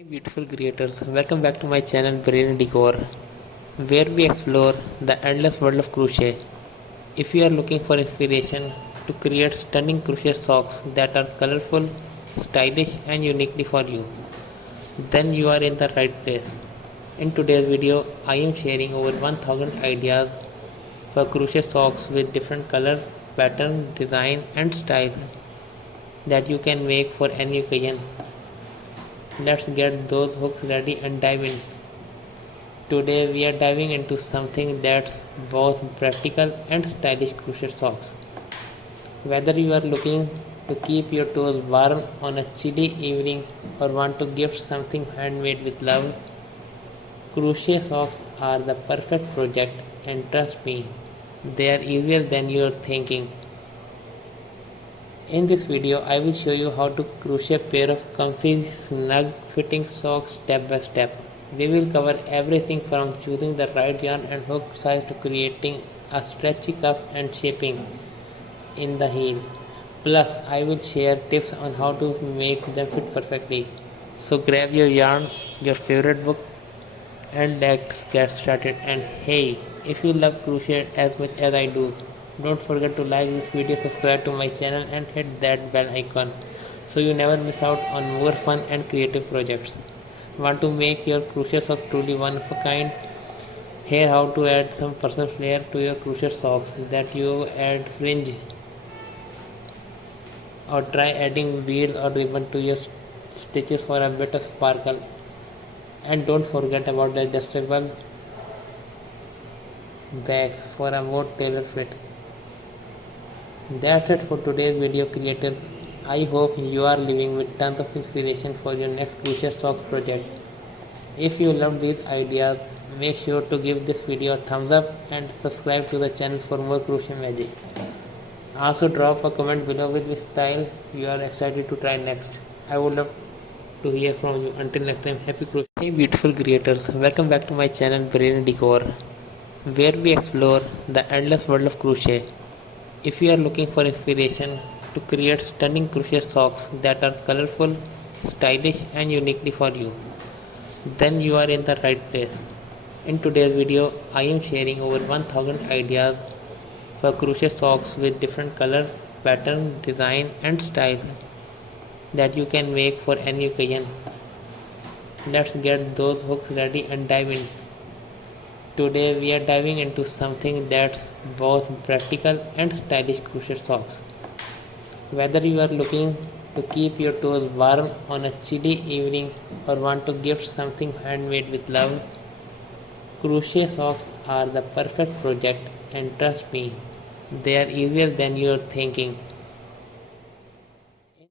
Hey beautiful creators, welcome back to my channel Brain Decor, where we explore the endless world of crochet. If you are looking for inspiration to create stunning crochet socks that are colorful, stylish and uniquely for you, then you are in the right place. In today's video, I am sharing over 1000 ideas for crochet socks with different colors, pattern, design and styles that you can make for any occasion. Let's get those hooks ready and dive in. Today we are diving into something that's both practical and stylish crochet socks. Whether you are looking to keep your toes warm on a chilly evening or want to gift something handmade with love, crochet socks are the perfect project, and trust me, they are easier than you are thinking. In this video, I will show you how to crochet a pair of comfy, snug fitting socks step by step. We will cover everything from choosing the right yarn and hook size to creating a stretchy cuff and shaping in the heel. Plus, I will share tips on how to make them fit perfectly. So grab your yarn, your favorite book, and let's get started. And hey, if you love crochet as much as I do, don't forget to like this video, subscribe to my channel and hit that bell icon so you never miss out on more fun and creative projects. Want to make your crochet sock truly one of a kind? Here how to add some personal flair to your crochet socks, that you add fringe or try adding beads or ribbon to your stitches for a bit of sparkle. And don't forget about the adjustable bags for a more tailored fit. That's it for today's video, creators. I hope you are living with tons of inspiration for your next crochet socks project. If you love these ideas, make sure to give this video a thumbs up and subscribe to the channel for more crochet magic. Also drop a comment below with which style you are excited to try next. I would love to hear from you. Until next time, happy crochet. Hey beautiful creators, welcome back to my channel Brain Decor, where we explore the endless world of crochet. If you are looking for inspiration to create stunning crochet socks that are colorful, stylish and uniquely for you, then you are in the right place. In today's video, I am sharing over 1000 ideas for crochet socks with different colors, pattern, design and styles that you can make for any occasion. Let's get those hooks ready and dive in. Today we are diving into something that's both practical and stylish crochet socks. Whether you are looking to keep your toes warm on a chilly evening or want to gift something handmade with love, crochet socks are the perfect project, and trust me, they are easier than you are thinking.